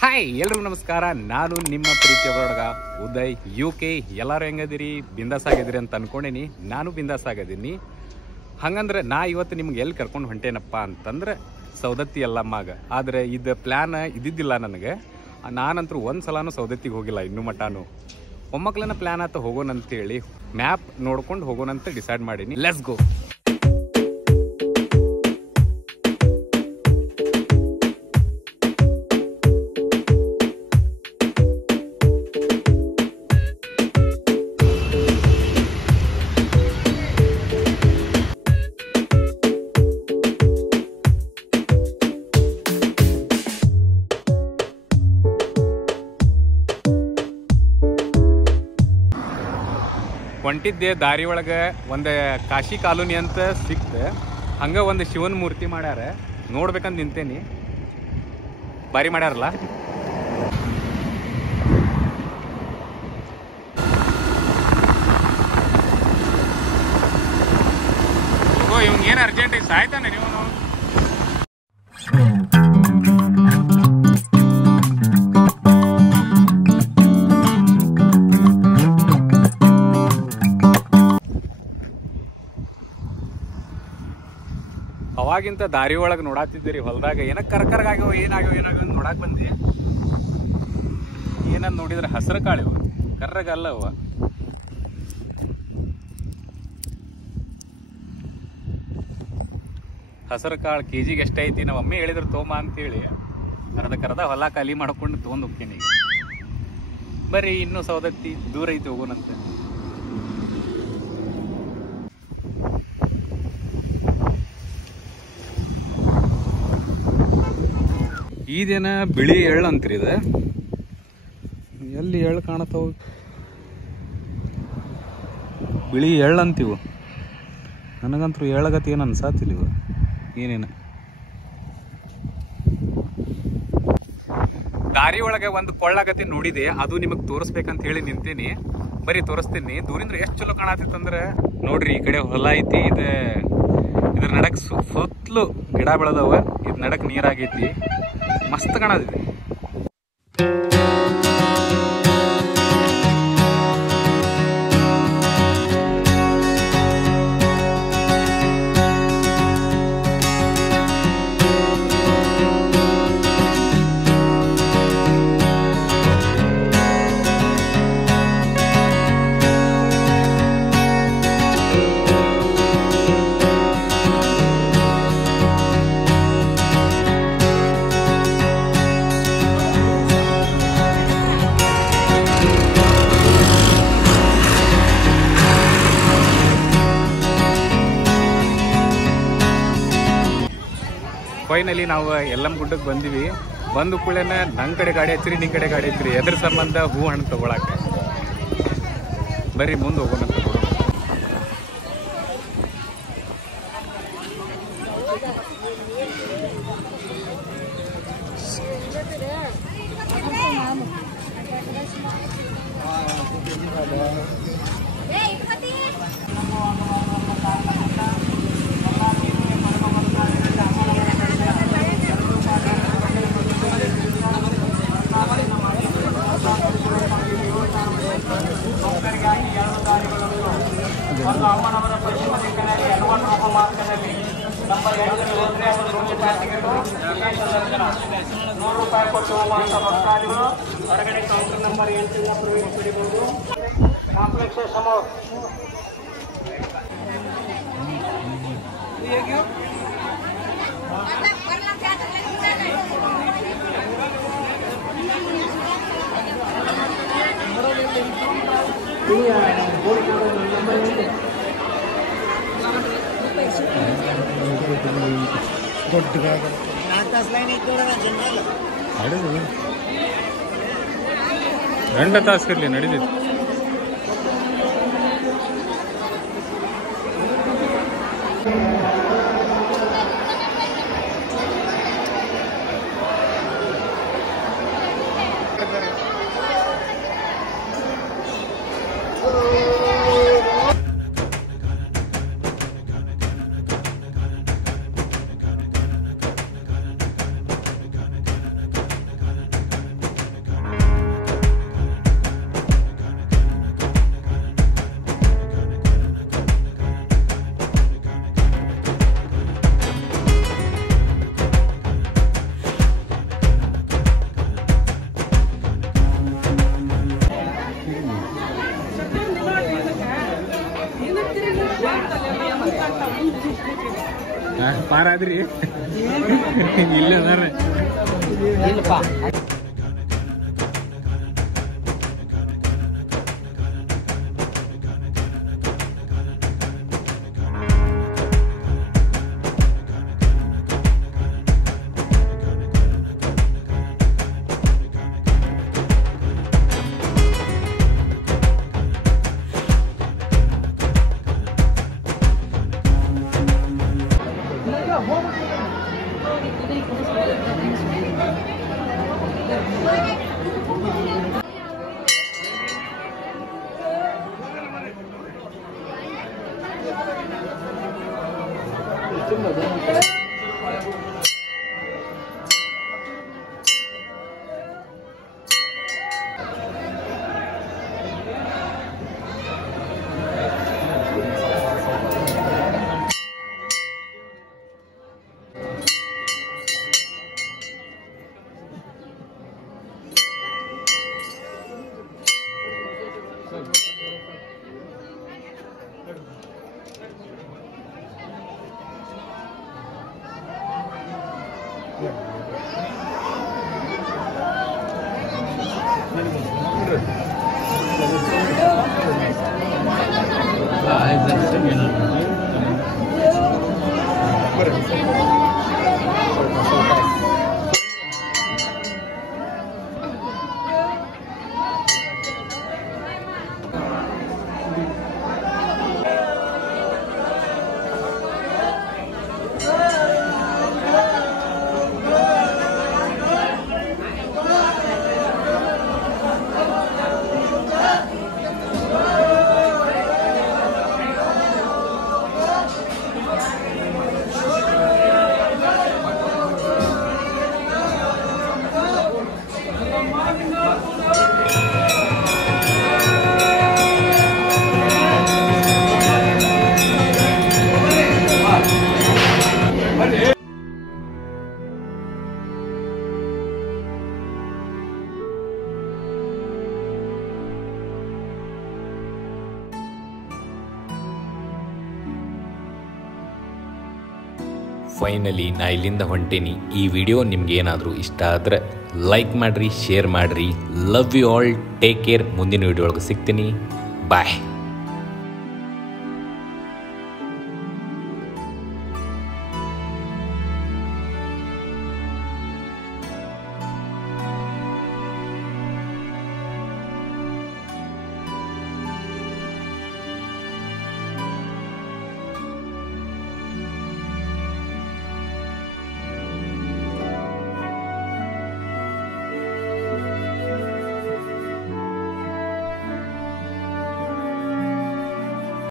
Hi ಎಲ್ರಿಗೂ ನಮಸ್ಕಾರ. ನಾನು ನಿಮ್ಮ ಪ್ರೀತಿಯ ಹುಡುಗ ಉದಯ್ UK. ಎಲ್ಲರೂ ಹೆಂಗದಿರಿ? ಬಿಂದಾಸ್ ಆಗಿದಿರಿ ಅಂತ ಅನ್ಕೊಂಡೇನಿ. ನಾನು ಬಿಂದಾಸ್ ಆಗಿದ್ದೀನಿ. ಹಂಗಂದ್ರೆ ನಾ ಇವತ್ತು ನಿಮ್ಗೆ ಎಲ್ಲಿ ಕರ್ಕೊಂಡು ಹೊಂಟೇನಪ್ಪ ಅಂತಂದ್ರೆ ಸೌದತ್ತಿ ಎಲ್ಲಮ್ಮಾಗ. ಆದರೆ ಇದು ಪ್ಲ್ಯಾನ್ ಇದ್ದಿದ್ದಿಲ್ಲ ನನಗೆ. ನಾನಂತರೂ ಒಂದು ಸಲನೂ ಸೌದತ್ತಿಗೆ ಹೋಗಿಲ್ಲ ಇನ್ನೂ ಮಟಾನು. ಮೊಮ್ಮಕ್ಳನ್ನ ಪ್ಲ್ಯಾನ್ ಆತ ಹೋಗೋಣಂತೇಳಿ ಮ್ಯಾಪ್ ನೋಡ್ಕೊಂಡು ಹೋಗೋಣಂತ ಡಿಸೈಡ್ ಮಾಡೀನಿ. Let's go. ಹೊಂಟಿದ್ದೆ ದಾರಿ ಒಳಗೆ ಒಂದು ಕಾಶಿ ಕಾಲೋನಿ ಅಂತ ಸಿಕ್ತೆ. ಹಂಗೆ ಒಂದು ಶಿವನ ಮೂರ್ತಿ ಮಾಡ್ಯಾರ, ನೋಡ್ಬೇಕಂತ ನಿಂತೇನಿ. ಬಾರಿ ಮಾಡ್ಯಾರಲ್ಲ. ಓ ಇವಂಗೇನು ಅರ್ಜೆಂಟ್ ಸಾಯ್ತಾನೆ ನೀವು? ಅವಾಗಿಂತ ದಾರಿ ಒಳಗೆ ನೋಡಾತಿದ್ದೀರಿ ಹೊಲದಾಗ ಏನ ಕರ್ಕರ್ಗಾಗ್ಯವ ಏನಾಗ್ಯವ ನೋಡಕ್ ಬಂದಿ. ಏನಂತ ನೋಡಿದ್ರೆ ಹಸಿರು ಕಾಳಿವ, ಕರ್ರಗಲ್ಲವ. ಹಸಿರು ಕಾಳು ಕೆಜಿಗೆ ಎಷ್ಟೈತಿ? ನಮ್ಮ ಅಮ್ಮೆ ಹೇಳಿದ್ರು ತೋಮ ಅಂತೇಳಿ ಅರ್ಧ ಹೊಲ ಖಾಲಿ ಮಾಡ್ಕೊಂಡು ತೊಗೊಂಡು ಹೋಗ್ತೀನಿ. ಬರ್ರಿ, ಇನ್ನೂ ಸೌದತ್ತಿ ದೂರ ಐತಿ, ಹೋಗೋಣಂತೆ. ಇದೇನ ಬಿಳಿ ಎಳ್ಳು ಅಂತೀರಿ ಇದು? ಎಲ್ಲಿ ಎಳ್ಳು ಕಾಣತ್ತವ? ಬಿಳಿ ಎಳ್ಳು ಅಂತೀವು. ನನಗಂತೂ ಎಳ್ಳಗತಿ ಏನು ಅನ್ಸಾತಿಲ್ಲ ಇವು. ಏನೇನ ದಾರಿ ಒಳಗೆ ಒಂದು ಕೊಳ್ಳಗತಿ ನೋಡಿದೆ, ಅದು ನಿಮಗೆ ತೋರಿಸ್ಬೇಕಂತ ಹೇಳಿ ನಿಂತೀನಿ. ಬರೀ ತೋರಿಸ್ತೀನಿ. ದೂರಿಂದ ಎಷ್ಟು ಚಲೋ ಕಾಣತಿತ್ತಂದ್ರೆ ನೋಡ್ರಿ, ಈ ಕಡೆ ಹೊಲ ಐತಿ. ಇದ್ರ ನಡಕ್ ಸುತ್ತಲೂ ಗಿಡ ಬೆಳೆದವ. ಇದು ನಡಕ್ ನೀರಾಗೈತಿ, ಮಸ್ತ್ ಕಾಣತಿದೆ. ಫೈನಲಿ ನಾವು ಎಲ್ಲಮ್ಮ ಗುಡ್ಡಕ್ಕೆ ಬಂದಿವಿ. ಬಂದು ಕೂಡಲೇನ ನನ್ನ ಕಡೆ ಗಾಡಿ ಹಚ್ಚಿರಿ, ನಿನ್ನ ಕಡೆ ಗಾಡಿ ಹಚ್ಚಿರಿ. ಎದ್ರ ಸಂಬಂಧ ಹೂ ಹಣ್ಣು ತಗೊಳಕ್ಕೆ. ಬರ್ರಿ ಮುಂದೆ ಹೋಗೋಣ. ಅಮ್ಮನವರ ಪಶ್ಚಿಮ ದಿಕ್ಕಿನಲ್ಲಿ ಹನುಮನ್ ರೂಪ ಮಾರ್ಗದಲ್ಲಿ ನಂಬರ್ 8 ಯೋಜನೆ ವಿಶೇಷ ದರ್ಶನ ₹100 ಕೊಟ್ಟು ಹೋಗುವಂತ ಭಕ್ತಾದಿಗಳು ಹೊರಗಡೆ ಕೌಂಟರ್ ನಂಬರ್ 8 ಪ್ರವೇಶ ಪಡೆಯಬಹುದು. ಕಾಂಪ್ಲೆಕ್ಸ್ ಸಮೋ ಗಂಟೆ ತಾಸು ಇರಲಿ ನಡೀತೈತಿ. ಆದ್ರಿ ಇಲ್ಲ ಇಲ್ಲಪ್ಪ ಫೈನಲಿ ನಾ ಇಲ್ಲಿಂದ ಹೊಂಟೀನಿ. ಈ ವಿಡಿಯೋ ನಿಮ್ಗೆ ಏನಾದರೂ ಇಷ್ಟ ಆದರೆ ಲೈಕ್ ಮಾಡಿರಿ, ಶೇರ್ ಮಾಡಿರಿ. Love you all, take care. ಮುಂದಿನ ವಿಡಿಯೋ ಒಳಗೆ ಸಿಗ್ತೀನಿ. ಬಾಯ್.